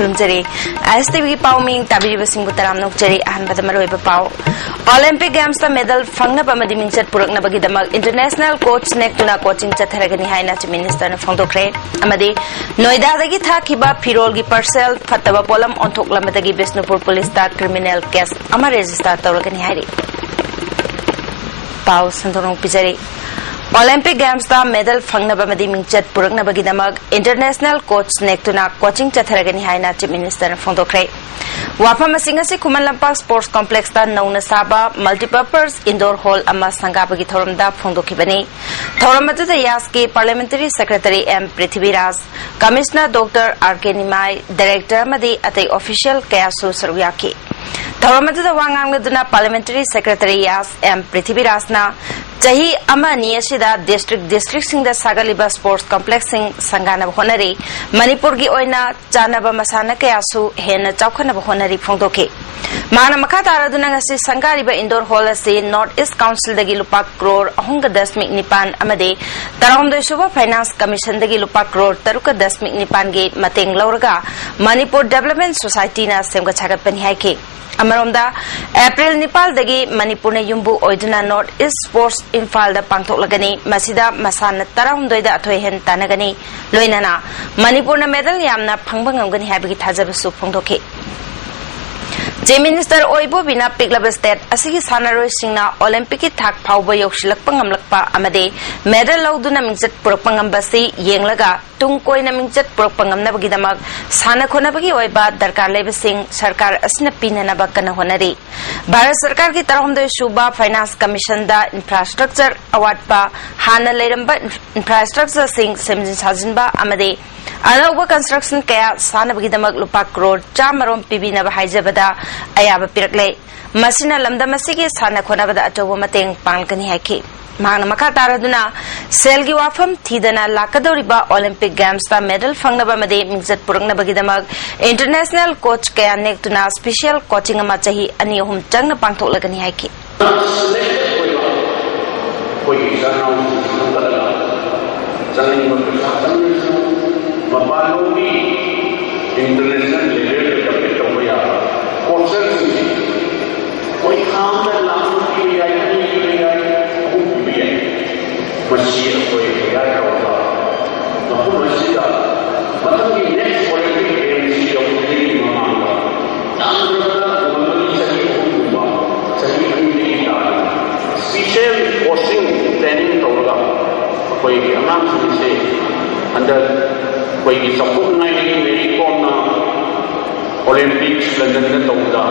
खुरुमजरी ISTV पाउमिंग ताबिरिबा सिंगु तराम नोकजरी अहनबदा मरोइबा पाउ ओलंपिक गेम्स ता मेडल फंगनबा मदि मिंगचट पुरकनबगिदमक इंटरनेशनल कोच नेक्टुना कोचिंग चथरगनि हाइना चीफ मिनिस्टर न फोंदोखरे अमदि नोइदादगी थाखिबा फिरोलगी पार्सल फत्तबा पोलम ओंथोकलमदगी बिष्णुपुर पुलिस ता क्रिमिनल केस अमा रजिस्टर तौरगनि हाइरि पाउ संतोरंग पिजरी ओलंपिक गेम्स ता मेडल फंगनबा मदि मिंगचट पुरकनबगिदमक इंटरनेशनल कोच नेक्टुना कोचिंग चथरगनि हाइना चीफ मिनिस्टर न फोंदोखरे वाफम सिंगसी खुमन लंपाक स्पोर्ट्स कॉम्प्लेक्स ता नौना साबा मल्टीपर्पज इंडोर हॉल अमा संगाबगी थोरमदा फोंदोखिबनी थोरम अदुदा यास के parliamentary secretary M Prithviraj commissioner doctor RK. Nimai director मदि अतै ऑफिशियल कयासु सरुयाकी थोरम अदुदा वांगांगदुना पार्लियामेंटरी सेक्रेटरी यास एम पृथ्वीराजना चाही अमानी असिदा डिस्ट्रिक्ट सिंगदा सागलिबा स्पोर्ट्स कॉम्प्लेक्स सिंग संगानब होनरी मणिपुर की ओइना चानबा मसाना कयासु हेन चौखनब होनरी फोंदोके माना मखा तारदुना ngasi संगारिबा इंडोर हॉल असे नॉर्थ ईस्ट काउंसिल दगी लुपा करोड़ 3.9 अमदे तरहमदोय सुबा फाइनेंस कमीशन दगी लुपा करोड़ 3.9 गे मतेंग लौरगा मणिपुर डेवलपमेंट सोसाइटी ना सेमगा छागतपनि हाइके अमरोमदा अप्रैल 9 दगी मणिपुर ने युम्बु ओइदुना नॉर्थ ईस्ट स्पोर्ट्स इम्फाल दा पांथोकलगनी मसिदा मसाना 13 दा अथोय हेन तानगनी लोइनाना मणिपुर ना मेडल यामना फंगबा ngamgani हाइबगी थाजबसु फोंदोके चीफ मिनिस्टर ओइबो बिना पिकलब स्टेट असigi सानारोय सिंगना ओलंपिक की थाक फाउबा योक्सिलकपा ngamlakpa amade medal लौदुना मिंगचट पुरकपा ngamबसी येंगलगा तुंग कोइना मिंगचट पुरकपा ngamnabgidamak साना खोनबगी ओइबा दरकार लेबसिंग सरकार असना पिननबा कना होनरी भारत सरकार की तरहमदोय सुबा फाइनेंस कमीशन दा इंफ्रास्ट्रक्चर अवार्ड पा हाना लेरंबा इंफ्रास्ट्रक्चर सिंग सेमजिन साजिनबा amade अनौबा कंस्ट्रक्शन कया सानबगिदमक लुपा करोड़ 4 पिबिनब हाइजबदा अयाब पिरकले मसिना लमदमसिगे साना खोनबदा अचौब मतेंग पांगकनि हाइखि मांगना मखा तारदुना सेलगी वाफम थीदना लाकदौरिबा ओलंपिक गेम्स ता मेडल फंगनबा मदे मिंगजत पुरंगनबगिदमक इंटरनेशनल कोच कया नेक्टुना स्पेशल कोचिंग अमा चाही अनि अहुम चंगना पांगथोकलगनि हाइखि Mapalumi international level पे कभी तो हुआ कोचर से कोई काम ना लागू की भी आई मशीन कोई यार होगा तो मशीन का मतलब कि नेक्स्ट ओलंपिक गेम्स की ओपनिंग मांगा नामरता मंगली सही होगा सही होगी ना स्पेशल कोचिंग ट्रेनिंग होगा कोई अनाम से अंदर कोई की सपोर्ट नहीं मेरी कौन ओलंपिक्स लंदन में तो उदा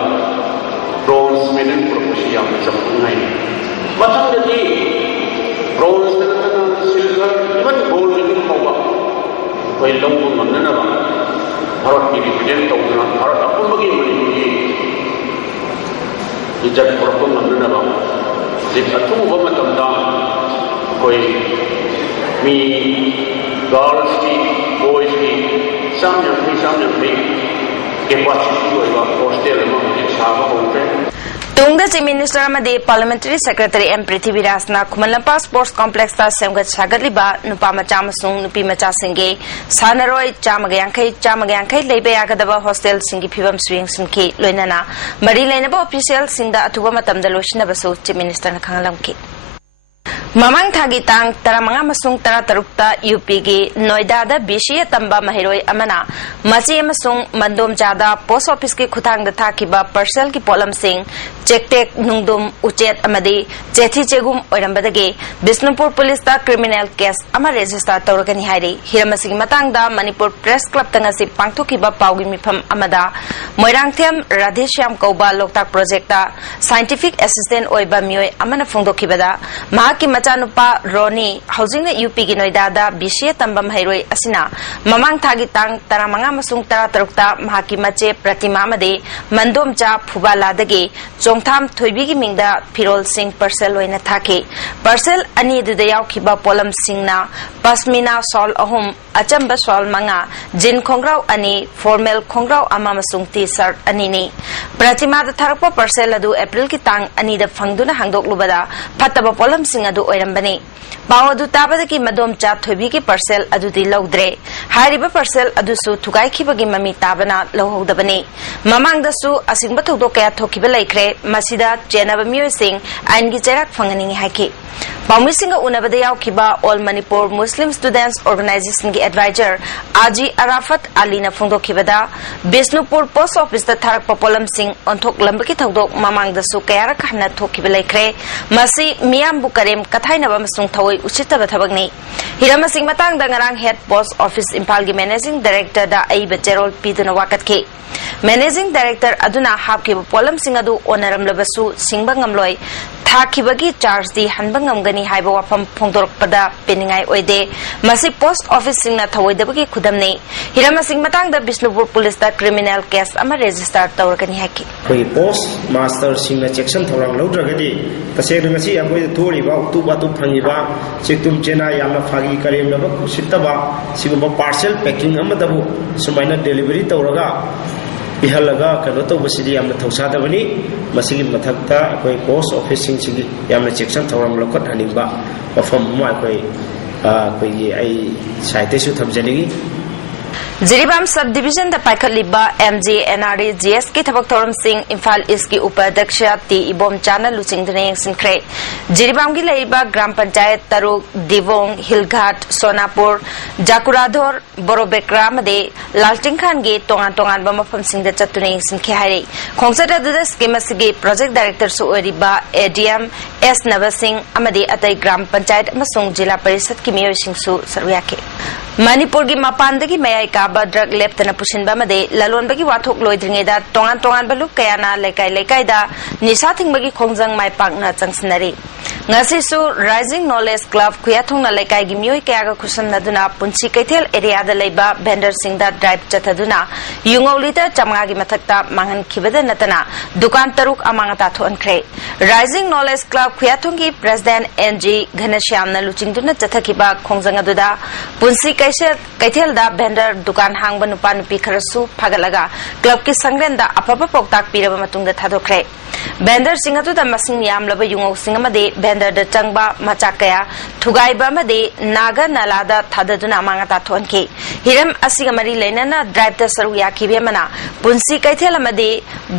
ब्रोंज मेडल प्रोपोशिया में सपोर्ट नहीं मतलब यदि bronze medal silver even gold medal होगा कोई लोगों को मनना ना भारत की रिप्रेजेंट तो उतना भारत अपन बगी मणिपुरी इज्जत प्रोपोन मनना ना जिस अतुम वो मतलब कोई मी गर्ल्स की boys की सामने कैपेसिटी होगा हॉस्टल में साबा होते तुंगदा चीफ मिनिस्टर अमदे पार्लियामेंटरी सेक्रेटरी एम पृथ्वीराजना खुमलंपा स्पोर्ट्स कॉम्प्लेक्स ता सेमगत सागतलिबा नुपा मचा मसुंग नुपी मचा सिंगे सानरोय चामगयांखै लेबे यागदबा हॉस्टल सिंगी फिबम स्विंग सिंखि लोइनाना मरी लेनबा ऑफिशियल सिंगदा अथुबा मतमदा लोइसिनबसु चीफ मिनिस्टर न खंगलमखि ममंग थागी तांग 15 यूपी की नोएडा बीसीए तंबा महिरोय अमना मची मंदोम जादा पोस्ट ऑफिस की खुथांग थाकिबा पार्सल की पोलम सिंह चेकटेक नुंगदुम उचेत अमदी चेथी चेगुम ओरंबदगे बिष्णुपुर पुलिस ता क्रिमिनल केस अमा रजिस्टर तौरगनि हाइरि हिरमसिगी मतंगदा मणिपुर प्रेस क्लब तंगसी पांगथोकिबा पाउगी मिफम अमदा मोइरांगथेम राधेश्याम कौबा लोकताक प्रोजेक्ट साइंटिफिक असिस्टेंट ओइबा मियोय अमना फोंदोकिबदा महाकी मचानुपा रोनी हौजिंग यूपी की नोएडा बीसीए तंबम हैरोय असिना ममांग थागी तांग 15 महाकी मचे प्रतिमा मदे मंदोमचा फुबालादगे चोंगथाम थोइबी की मिंगदा फिरोल सिंह पार्सल ओइना थाके पार्सल अनि दुदा यावखिबा पोलम सिंगना पश्मीना सॉल अहुम अचंबा सॉल मंगा जिन खोंग्राव अनि फॉर्मल खोंग्राव अमा मसुंग टी शर्ट अनि ने प्रतिमा द थरप पार्सल अदु अप्रैल की तांग अनि द फंगदुना हांगदोकलुबदा फतबा पोलम सिंग अदु ओइरंबनी पाव अदु ताबदगी मदोम चा थोबी की पार्सल अदुदी लौद्रे हारिबा पार्सल अदुसु थुगाइखिबगी ममी ताबना लौहौदबनी ममांगदसु असिंगबा थौदोक कया थोखिबा लैख्रे मसिदा चेनबा मियोइसिंग आइनगी चेराक फंगनी हाइकि पाउमिसिंग उनबदा यावखिबा all Manipur Muslim students organisation की एडवाइजर आजी अराफत अली न फोंदोखिबदा बिष्णुपुर पोस्ट ऑफिस दा थारक पोलम सिंह ऑन्थोक लंबकी थौदोक ममांगदसु कयारक हन्ना थोखिबा लैख्रे मसि मियाम बुकरेम कथाइनबा मसुंग थवई उचितबा थबकनी हिरम सिंह मतंग दंगरांग हेड पोस्ट ऑफिस इंफाल की मैनेजिंग डायरेक्टर दा अइबा चेरोल पीदुना वाकतके मैनेजिंग डायरेक्टर अदुना हापकिबा पोलम सिंह अदु ओनरमलबसु सिंगबा ngamloi थाखिबगी चार्ज दी हनबा ngamgani haiba wafam phongdorokpada peningai oide masi post office singna thawoidabagi khudamne hirama sing matang da bishnupur police da criminal case ama register tawragani haki koi post master singna section thorang lawdragadi tasena ngasi akoi thoriba utuba tu phangiba chektum chena yamna phagi karem naba kusitaba sigumba parcel packing amadabu sumaina delivery tawraga ihalaga kano tawbasidi yamna thawsadabani masigi mathakta akoi post office sing yamna section thorang lokot haningba wafam ma akoi ai site su thamjanigi Jiribam sub division द पाइखलिबा MJ NRD GS की थबक थोरम सिंह Imphal east की उपाध्यक्ष T इबोम चाना लुचिंगदने सिंखरे जिरीबाम की लेबा ग्राम पंचायत तरुक दिवोंग हिलघाट सोनापुर जाकुराधोर बोरोबेकरा मदे लालटिंखान गे तोंगान तोंगान बम मफम सिंह द चतुने सिंखे हारे खोंगसद द स्कीम सिगे प्रोजेक्ट डायरेक्टर सु ओरिबा एडीएम एस नवसिंह अमदे अतै ग्राम पंचायत अमसुंग जिला परिषद की मेयर सिंह सु सरयाके मणिपुर की मपानदगी मयाई काबा ड्रग लेप्तना पुसिनबा मदे ललोनबगी वाथोक लोइद्रिङेदा तोंगान तोंगान बलु कयाना लेकाई लेकाइदा निसा थिंगबगी खोंजंग माइ पाकना चंगसनरी ngasisu rising knowledge club khuyathongna lekai gi mioi kaya khusamnaduna punchi kaithel area da leiba vendor singda drive chathaduna yungolita chamga gi mathakta mangan khibada natana dukan taruk amanga ta thonkhre rising knowledge club khuyathong gi president NG Ghanashyam na luchingduna chathakiba khongjang aduda punchi kaithel da vendor dukan hangba nupa nupi kharasu phagalaga club ki sangren da apapa poktak piraba matungda thadokre vendor singatu da masing yam laba yungol singama de vendor da changba machakaya thugaiba made naga nalada thadaduna mangata thonke hiram asiga mari leinana drive da saru yakhibe mana punsi kaithela made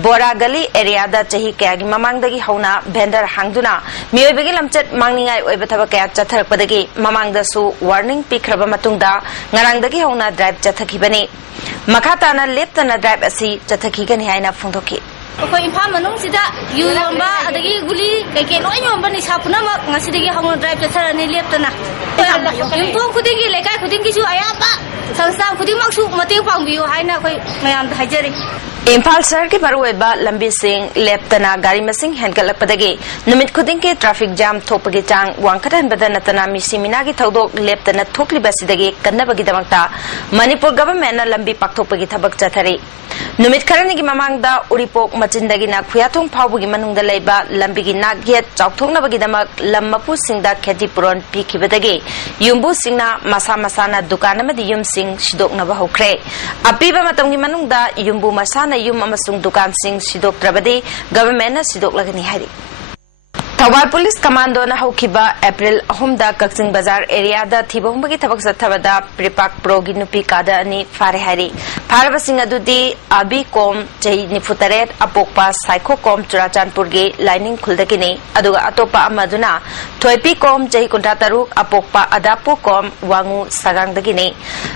bora gali area da chahi kaya gi mamang dagi hauna vendor hangduna miyoibagi lamchat mangningai oiba thaba kaya chatharakpadagi mamang da su warning pikraba matungda ngarang dagi hauna drive chathakibani makata na leptana drive asi chathakigani haina phongdoki अखोई इम्फा मनुंग सिदा युरोंबा अदगी गुली कैके लोय योंबा निसा Poonam ngasiदगी हाउन drive चथरनि लेप्तना युमथों खुदिंगी लेकाय खुदिंगी सु आयाबा संस्था खुदिंमक्सु मतें पांगबियो हाइना अखोई मयाम हाइजरी इम्फाल शहर के मरुएबा लंबी सिंह लेप्तना गाड़ी मसिंग हेनगलपदगी नुमित खुदिंग के ट्रैफिक जाम थोपगी चांग वांखदनबदा नतना मिसिमिना की थौदोक लेप्तना थोकलिबसिदगी कन्नबगी दमक्ता मणिपुर गवर्नमेंट लंबी पाक्थोपगी थबक चथरी नुमित खरनी की ममांगदा उरिपोक मचिंदगिना खुयाथोंग फावबगी मनुंगदा लेबा लंबीगी नागयत चाउथोंगनबगी दमक लम्मपु सिंगदा खेती पुरन पीखिबदगी युम्बु सिंगना मसा मसाना दुकान अमदि युम सिंग सिदोकनबा होख्रे अपीबा मतंगी मनुंगदा युम्बु मसा युम अमसुंग दुकान सिंह सिदोक्त्रबदी गवर्नमेंट ना सिदोक्लगनी हारी थौबाल पुलिस कमांडो ना हौखिबा अप्रैल 3 दा कक्सिंग बाजार एरिया दा थिबोंबगी थबक सथबदा प्रिपाक प्रोगी नुपी कादा अनि फारे हारी फारबा सिंह अदुदी आबी कोम जई निफुतरेट अपोकपा साइको कोम चुराचानपुर गे लाइनिंग खुलदगिनी अदुगा अतोपा अमदुना थोइपी कोम जई कुंटा तरुक अपोकपा अदापो कोम वांगु सगांगदगिनी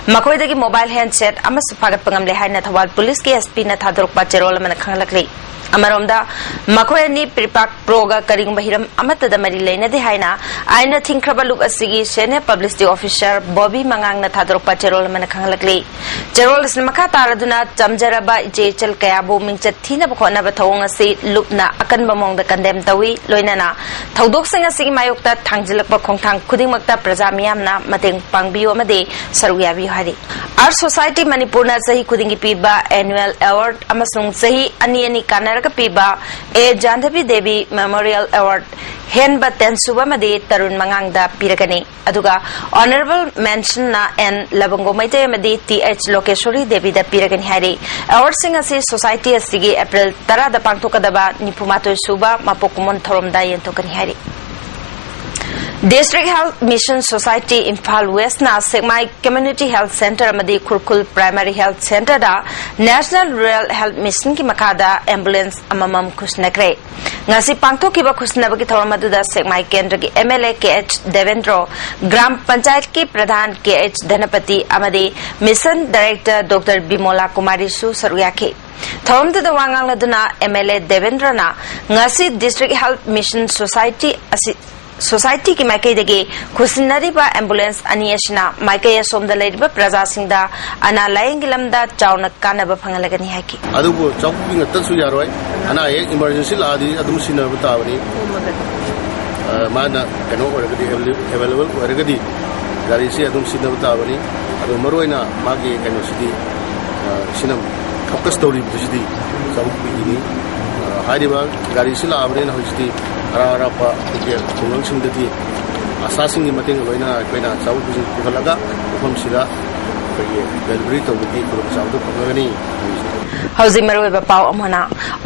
मखोइदगी मोबाइल हैंडसेट अमसु फागत पंगमले हाइना थौबाल पुलिस के एसपी ना थादरुकपा चेरोल मन खंगलकली अमरोमदा मखोयनी प्रिपाक प्रोगा करिंग बहिरम अमतदा मरी लेनदे हाइना आइना थिंख्रबा लुक असिगी सेने पब्लिसिटी ऑफिसर बॉबी मंगांग न थादरोकपा चेरोल मन खंगलकली चेरोल मखा तारदुना चमजरबा इचेचल कयाबो मिंगचत थीना बखोना बथौंग असि लुपना अकन बमोंग द कंडेम तवी लोइनाना थौदोक सिंग असि मायोक्ता थांगजिलकपा खोंथांग खुदिंगमक्ता प्रजा मियामना मतेंग पांगबियो अमदे सरुयाबी हारी आर सोसाइटी मणिपुरना सही खुदिंगी पीबा एनुअल अवार्ड अमसुंग सही अनि कानरक पीबा ए जानधवी देवी मेमोरियल अवार्ड हेनबा तेंसुबा मदे तरुण मंगांगदा पीरगनी अदुगा ऑनरेबल मेंशन ना एन लबंगो मैते मदे टीएच लोकेश्वरी देवी दा पीरगनी हारी अवार्ड सिंग असि सोसाइटी असिगी अप्रैल 10 दा पांगथोकदबा निफुमातो सुबा मापोकुमन थरोमदा यंतोकनी हारी District Health Mission Society Imphal West na Sekmai Community Health Center amadi Khurkhul Primary Health Center da National Rural Health Mission ki makada ambulance amamam khusnakre ngasi pangthokiba khusnabagi thoramadu da Sekmai Kendra ki MLA KH Devendro Gram Panchayat ki Pradhan KH Dhanapati amadi Mission Director Dr. Bimola Kumari Su saruyakhe Thoramdu da wangang laduna MLA Devendra na ngasi District Health Mission Society ki maikai dagi khusinari ba ambulance ani ashina maikai asomda leiba praja singda ana layengilamda chauna kanaba phangalagani haki adubu chawking attasu yaroi ana ek emergency ladi adum sinabu tawani mana kano oragadi available oragadi gari si adum sinabu tawani adu maroina magi kano sidi sinam focus story busidi chawking ini hariba gari sila abren hojdi arapa ke kungang singdati asasing ni mating loina koina chaw buji khalaga phom sira ke delivery to buki ko chaw to phagani Housing Marweba Pau Amana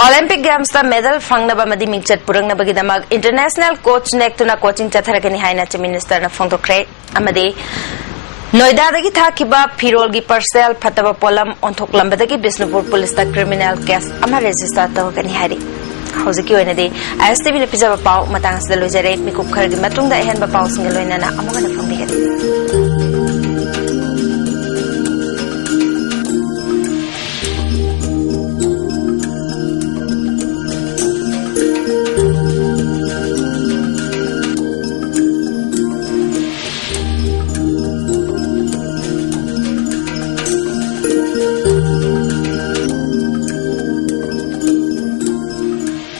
Olympic Games the medal Fangnaba Madi Mingchat Purangna Bagidamag International Coach Nektuna Coaching Chatharagani Haina Minister na Fongtokre Amadi Noida dagi thakiba Firol gi Parcel Fataba Polam Onthok Lambadagi Bisnupur Police ta criminal case ama register tawagani hari Hoziki oinadi ISTV ne pizaba pau matang sida loijare mikuk khargi matungda ehan ba pau singa loinana amugana phangbi